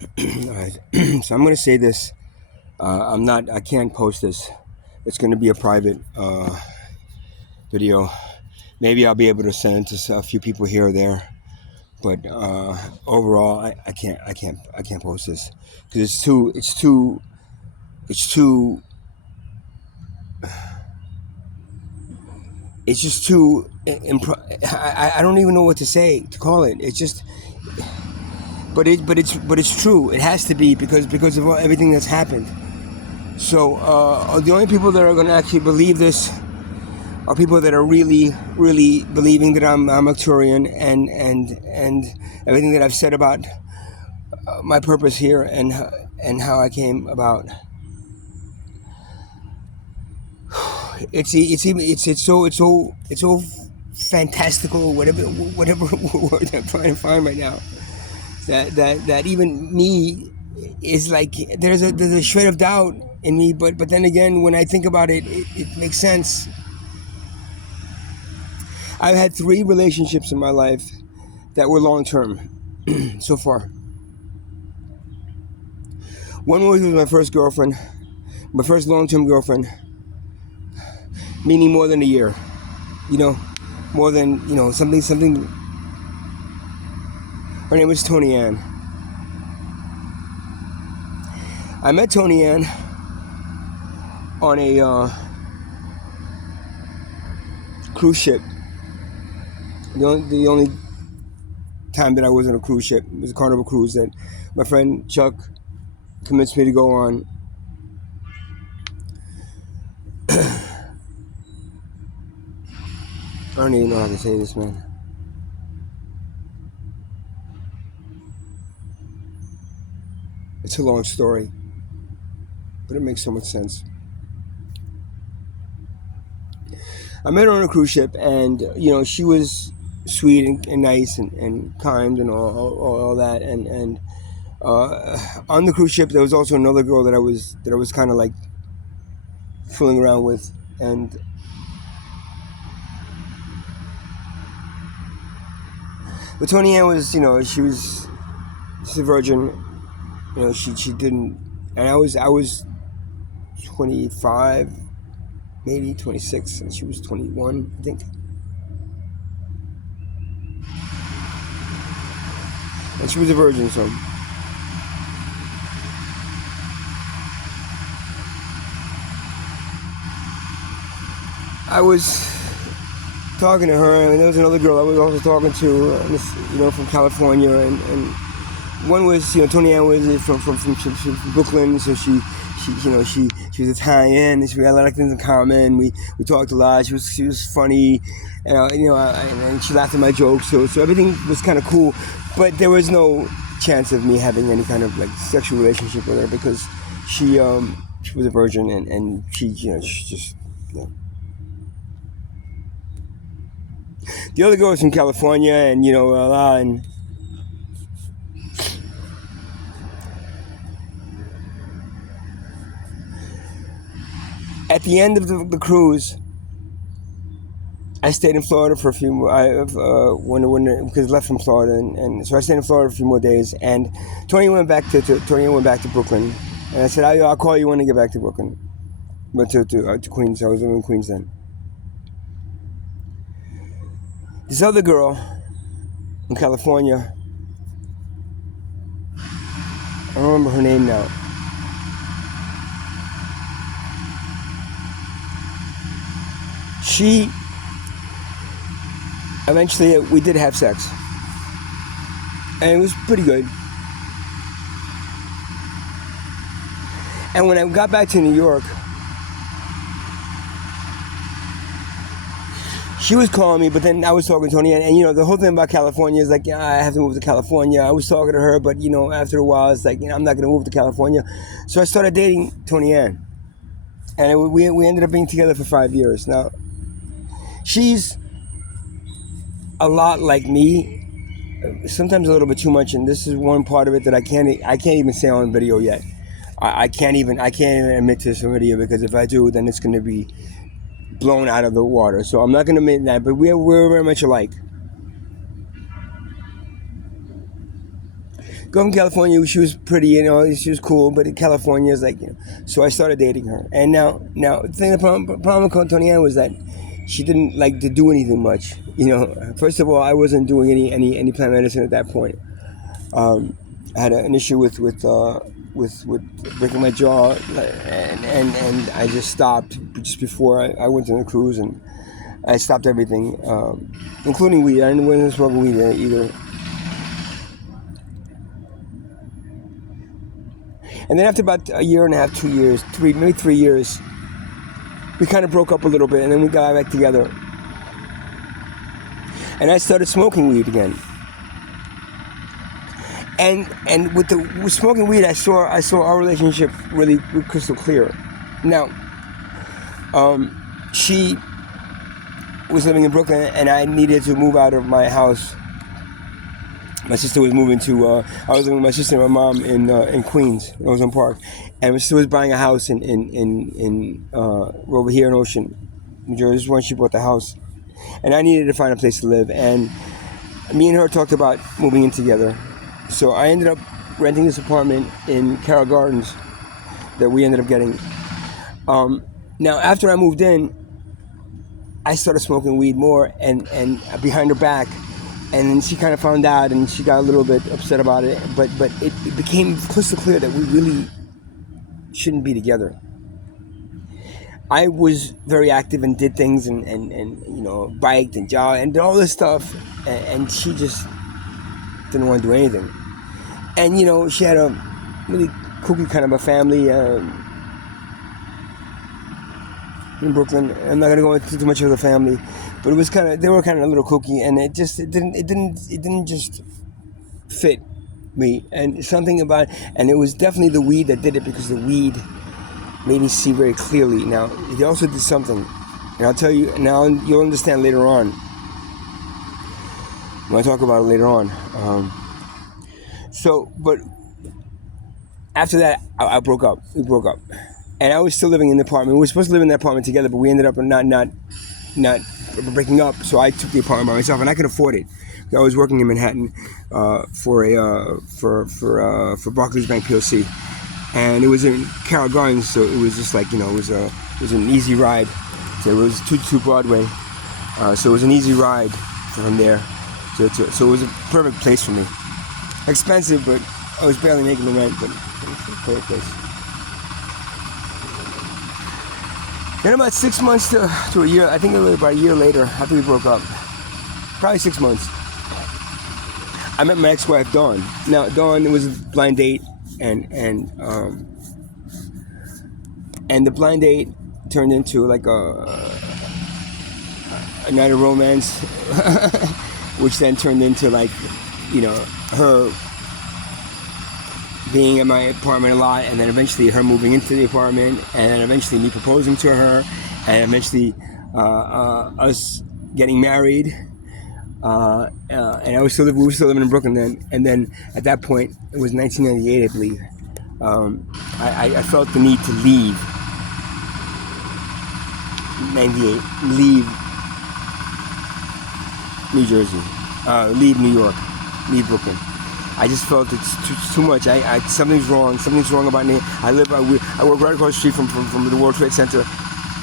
All right. So I'm going to say this. I can't post this. It's going to be a private video. Maybe I'll be able to send it to a few people here or there. But overall, I can't post this because it's too, it's just too, I don't even know what to say to call it. It's just, but it's true. It has to be because of everything that's happened. So the only people that are going to actually believe this are people that are really, really believing that I'm Arcturian and everything that I've said about my purpose here and how I came about. It's so fantastical. Whatever word I'm trying to find right now. That even me is like there's a shred of doubt in me, but then again, when I think about it, it makes sense. I've had 3 relationships in my life that were long term so far. One was with my first girlfriend, my first long term girlfriend, meaning more than a year. You know, more than something. Her name was Tony Ann. I met Tony Ann on a cruise ship. The only time that I was on a cruise ship was a Carnival cruise that my friend Chuck convinced me to go on. I don't even know how to say this, man. It's a long story, but it makes so much sense. I met her on a cruise ship, and she was sweet and nice and kind and all that. And on the cruise ship, there was also another girl that I was kind of like fooling around with, and but Tony Ann was, she's a virgin. She didn't, and I was 25, maybe 26, and she was 21, I think. And she was a virgin, so I was talking to her, and there was another girl I was also talking to, from California, and one was, Tony Ann was from Brooklyn, so she was Italian, and we had a lot of things in common. We talked a lot. She was funny, and she laughed at my jokes. So everything was kind of cool, but there was no chance of me having any kind of like sexual relationship with her because she was a virgin, and she just. The other girl was from California, and and at the end of the cruise, I stayed in Florida for a few more. Because I left from Florida, and so I stayed in Florida for a few more days. And Tony went back to Brooklyn, and I said, I'll call you when I get back to Brooklyn, but to Queens. I was living in Queens then. This other girl in California, I don't remember her name now. She eventually, we did have sex, and it was pretty good. And when I got back to New York, she was calling me, but then I was talking to Tony, and the whole thing about California is like, yeah, I have to move to California. I was talking to her, but after a while, it's like, I'm not going to move to California. So I started dating Tony Ann, and we ended up being together for 5 years. Now, she's a lot like me, sometimes a little bit too much, and this is one part of it that I can't even say on video yet. I can't even admit to this on video, because if I do, then it's going to be blown out of the water. So I'm not going to admit that, but we're very much alike. Girl from California, she was pretty, she was cool, but in California is like, so I started dating her. And now the problem with Tony Ann was that she didn't like to do anything much. First of all, I wasn't doing any plant medicine at that point. I had an issue with breaking my jaw, and I just stopped just before I went on the cruise, and I stopped everything, including weed. I didn't smoke weed either. And then after about a year and a half, 2 years, maybe 3 years, we kind of broke up a little bit, and then we got back together. And I started smoking weed again. And with smoking weed, I saw our relationship really crystal clear. Now, she was living in Brooklyn, and I needed to move out of my house. My sister was moving to. I was living with my sister and my mom in Queens, Ozone Park, and my sister was buying a house in over here in Ocean, New Jersey. This is when she bought the house, and I needed to find a place to live. And me and her talked about moving in together. So I ended up renting this apartment in Carroll Gardens that we ended up getting. Now, after I moved in, I started smoking weed more and behind her back. And then she kind of found out, and she got a little bit upset about it. But it became crystal clear that we really shouldn't be together. I was very active and did things and biked and jogged and did all this stuff. And she just didn't want to do anything. And, she had a really kooky kind of a family in Brooklyn. I'm not going to go into too much of the family. But it was they were kind of a little kooky, and it didn't just fit me. And something about, and it was definitely the weed that did it, because the weed made me see very clearly. Now, it also did something, and I'll tell you, now you'll understand later on, when I talk about it later on. But after that, I broke up. We broke up. And I was still living in the apartment. We were supposed to live in the apartment together, but we ended up not breaking up, so I took the apartment by myself, and I could afford it. I was working in Manhattan for Barclays Bank PLC, and it was in Carroll Gardens, so it was just like it was an easy ride. So it was 222 Broadway, so it was an easy ride from there. So it was a perfect place for me. Expensive, but I was barely making the rent, but it was a perfect place. Then about 6 months to a year, I think it was about a year later, after we broke up, probably 6 months, I met my ex-wife, Dawn. Now, Dawn was a blind date, and the blind date turned into like a night of romance, which then turned into like, her being in my apartment a lot, and then eventually her moving into the apartment, and then eventually me proposing to her, and eventually us getting married, and we were still living in Brooklyn then. And then at that point, it was 1998, I believe. I felt the need to leave. 98, leave New Jersey, leave New York, leave Brooklyn. I just felt it's too much. Something's wrong. Something's wrong about me. I work right across the street from the World Trade Center.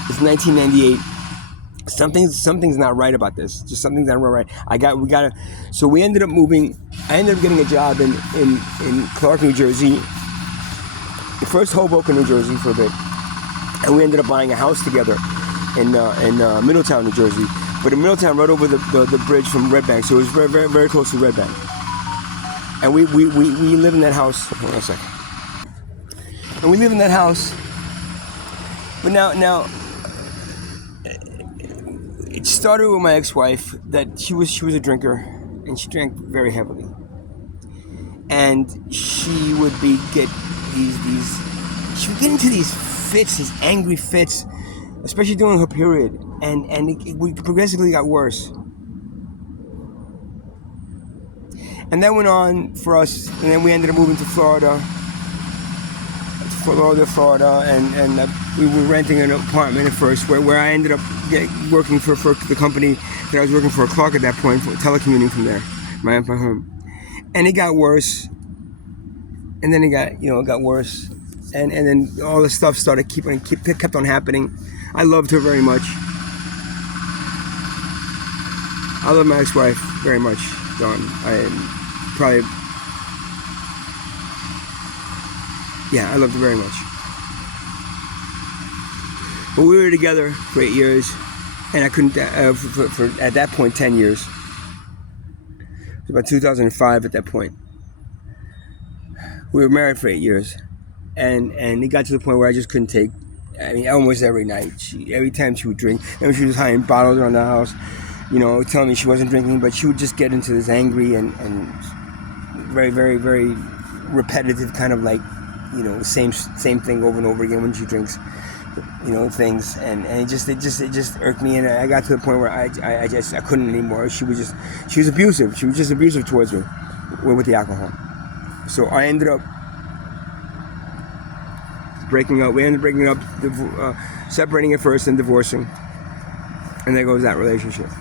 It's 1998. Something's not right about this. Just something's not right. So we ended up moving. I ended up getting a job in Clark, New Jersey. First Hoboken, New Jersey for a bit, and we ended up buying a house together in Middletown, New Jersey. But in Middletown, right over the bridge from Red Bank, so it was very, very, very close to Red Bank. And we live in that house. Hold on a second. And we live in that house. But now, it started with my ex-wife, that she was a drinker, and she drank very heavily. And she would get into these fits, these angry fits, especially during her period, and it progressively got worse. And that went on for us, and then we ended up moving to Florida, and we were renting an apartment at first, where I ended up working for the company that I was working for, Clark at that point, for telecommuting from there, my home. And it got worse, and then it got worse, and then all this stuff started kept on happening. I loved her very much. I love my ex-wife very much, Dawn. I loved her very much. But we were together for 8 years, and I couldn't, for at that point, 10 years. It was about 2005 at that point. We were married for 8 years, and it got to the point where I just couldn't take, I mean, almost every night, every time she would drink, and she was hiding bottles around the house, telling me she wasn't drinking, but she would just get into this angry and very, very, very repetitive kind of like, same thing over and over again when she drinks, things, and it just irked me, and I got to the point where I couldn't anymore. She was abusive. She was just abusive towards me with the alcohol. So I ended up breaking up. We ended up breaking up, separating at first and divorcing, and there goes that relationship.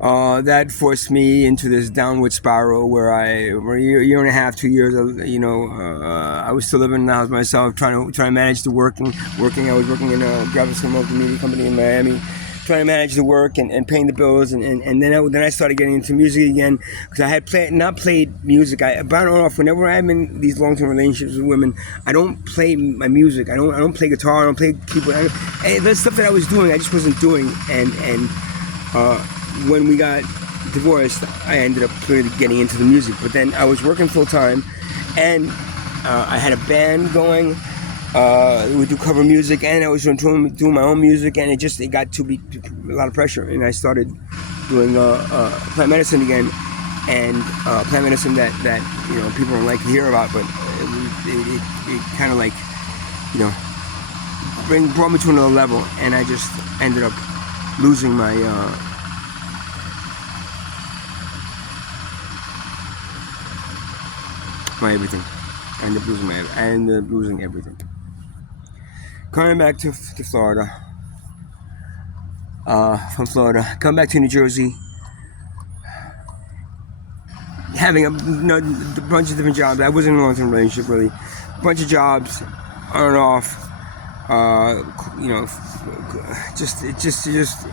That forced me into this downward spiral where a year and a half, 2 years, I was still living in the house myself, trying to manage the working. I was working in a graphics and multimedia company in Miami, trying to manage the work and paying the bills, and then I started getting into music again, because I had not played music. About on off, whenever I'm in these long-term relationships with women, I don't play my music. I don't play guitar. I don't play keyboard. The stuff that I was doing, I just wasn't doing, and when we got divorced, I ended up clearly getting into the music. But then I was working full time, and I had a band going. We do cover music, and I was doing my own music, and it got to be a lot of pressure. And I started doing plant medicine again, and plant medicine that people don't like to hear about, but it kind of like brought me to another level, and I just ended up losing my everything. I ended up losing everything. Coming back to Florida, from Florida, coming back to New Jersey, having a bunch of different jobs. I wasn't in a long-term relationship, really. A bunch of jobs, on and off, just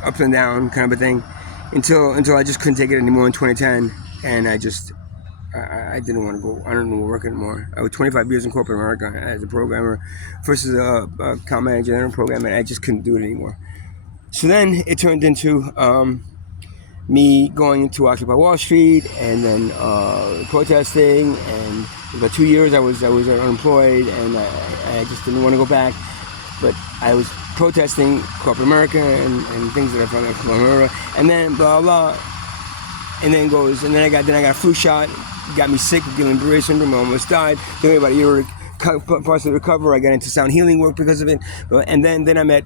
up and down kind of a thing, until I just couldn't take it anymore in 2010, and I didn't want to go. I don't want to work anymore. I was 25 years in corporate America as a programmer, first as a account manager, then a programmer, and I just couldn't do it anymore. So then it turned into me going to Occupy Wall Street, and then protesting. And for about 2 years, I was unemployed, and I just didn't want to go back. But I was protesting corporate America and things that I found out from America, and then blah blah. And then I got a flu shot, got me sick with Guillain-Barré syndrome. I almost died. Took me about a year to partially recover. I got into sound healing work because of it. And then I met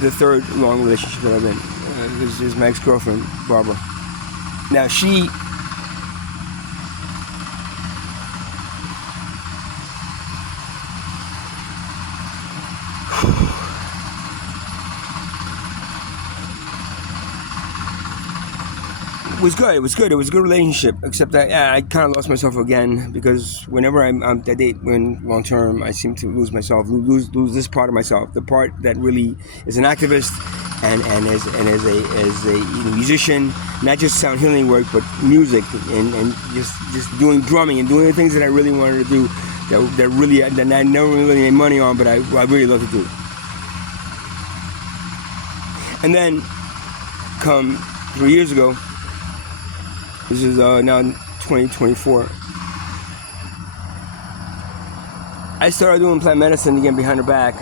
the third long relationship that I've been. This is my ex-girlfriend, Barbara. Now she It was good. It was good. It was a good relationship, except that I kind of lost myself again, because whenever I date when long term, I seem to lose myself, lose this part of myself, the part that really is an activist and as a musician, not just sound healing work, but music and just doing drumming and doing the things that I really wanted to do, that I never really made money on, but I really love to do. And then, come 3 years ago. This is now 2024. I started doing plant medicine again behind her back,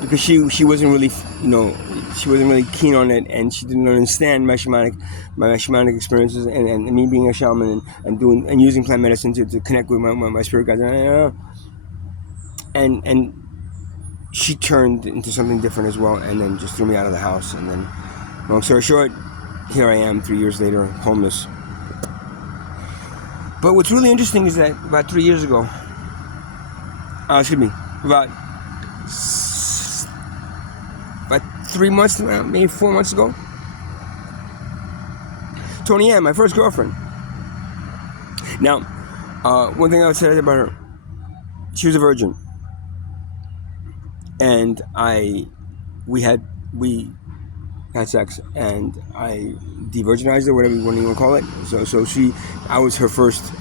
because she wasn't really, she wasn't really keen on it, and she didn't understand my shamanic experiences and me being a shaman and using plant medicine to connect with my spirit guides. And she turned into something different as well, and then just threw me out of the house. And then, long story short, here I am 3 years later, homeless. But what's really interesting is that about 3 years ago, about 3 months, maybe 4 months ago, Tony Ann, my first girlfriend, Now, one thing I would say about her, she was a virgin, and we had sex, and I de-virginized her, whatever you want to call it. So I was her first.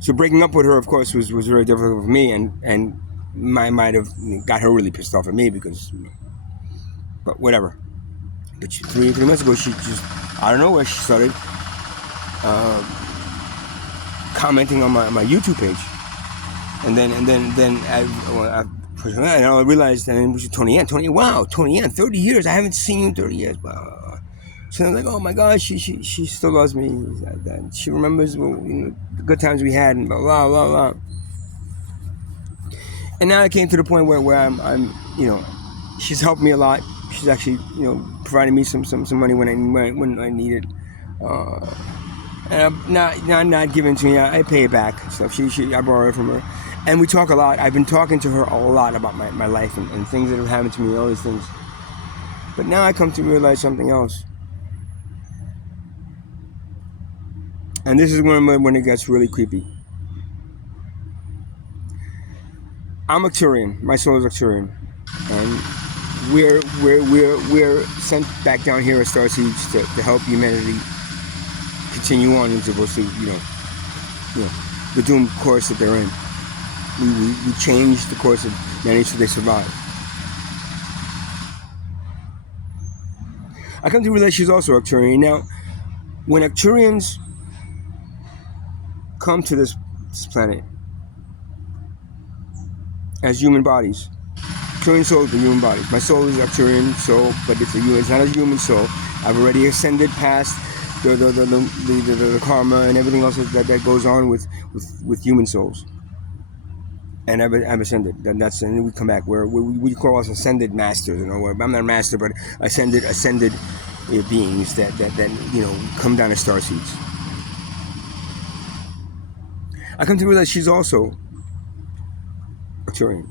So breaking up with her, of course, was very difficult for me, and might have got her really pissed off at me because, but whatever. But three months ago, she just, I don't know where she started commenting on my YouTube page, and then I realized, and it was Tony Ann. Wow, Tony Ann, 30 years. I haven't seen you in 30 years. So I'm like, oh my gosh, she still loves me. She remembers the good times we had, and blah blah blah blah. And now I came to the point where I'm she's helped me a lot. She's actually provided me some money when I need it. And I'm not giving to me. I pay it back. So I borrow it from her, and we talk a lot. I've been talking to her a lot about my life and things that have happened to me, all these things. But now I come to realize something else. And this is when it gets really creepy. I'm Arcturian. My soul is Arcturian, and we're sent back down here as starseeds to help humanity continue on into the doomed course that they're in. We change the course of humanity so they survive. I come to realize she's also Arcturian. Now, when Arcturians come to this planet as human bodies, Arcturian souls are human bodies. My soul is Arcturian soul, but it's not a human soul. I've already ascended past the karma and everything else that goes on with human souls. And I've ascended. And we come back. We call us ascended masters. I'm not a master, but ascended beings that come down as starseeds. I come to realize she's also Arcturian.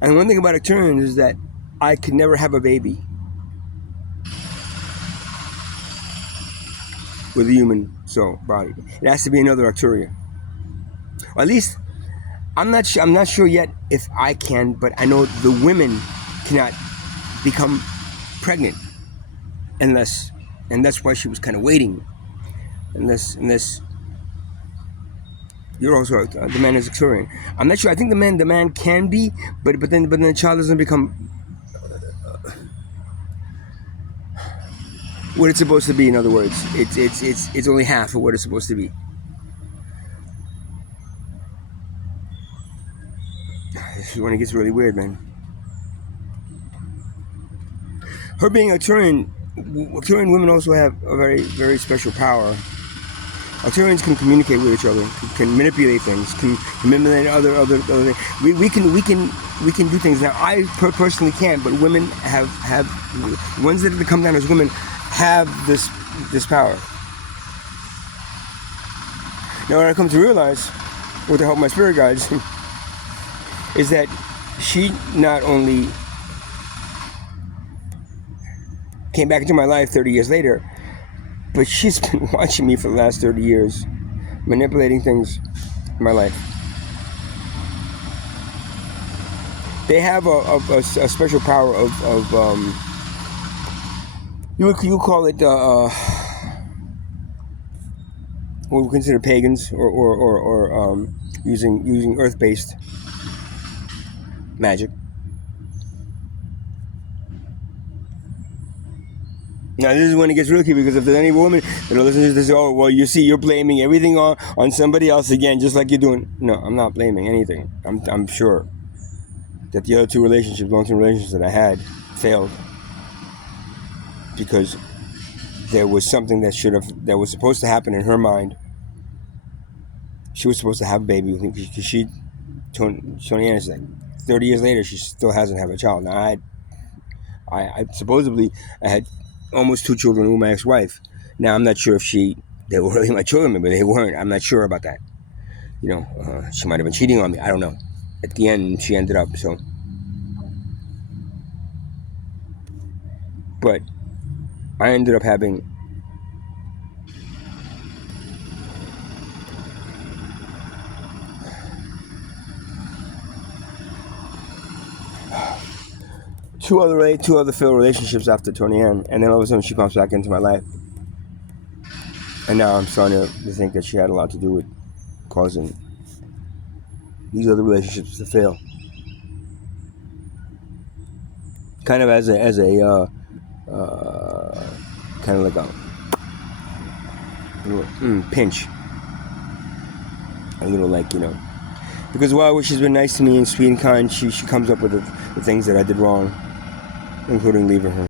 And one thing about Arcturians is that I could never have a baby with a human soul body. It has to be another Arcturian. Or at least I'm not sure yet if I can, but I know the women cannot become pregnant unless, and that's why she was kind of waiting. Unless you're also the man is Arcturian. I'm not sure. I think the man can be, but then the child doesn't become what it's supposed to be. In other words, it's only half of what it's supposed to be. This is when it gets really weird, man. Her being Arcturian women also have a very, very special power. Arcturians can communicate with each other, can manipulate things, can manipulate other things. We can do things. Now, I personally can't, but women have ones that come down as women have this power. Now, what I come to realize, with the help of my spirit guides, is that she not only came back into my life 30 years later, but she's been watching me for the last 30 years, manipulating things in my life. They have a special power of you call it what we consider pagans or using earth-based magic. Now this is when it gets really creepy, because if there's any woman that'll listen to this, oh well, you see, you're blaming everything on somebody else again, just like you're doing. No, I'm not blaming anything. I'm sure that the other two relationships, long-term relationships that I had, failed because there was something that was supposed to happen in her mind. She was supposed to have a baby with me because Tony Ann is like 30 years later, she still hasn't had a child. Now I supposedly I had almost 2 children with my ex-wife. Now I'm not sure if they were really my children, but they weren't. I'm not sure about that. She might have been cheating on me. I don't know. At the end, she ended up. So But I ended up having two other failed relationships after Tony Ann, and then all of a sudden she comes back into my life, and now I'm starting to think that she had a lot to do with causing these other relationships to fail. Kind of as a kind of like a little pinch, a little like, you know, because while she's been nice to me and sweet and kind, she comes up with the things that I did wrong, including leaving her.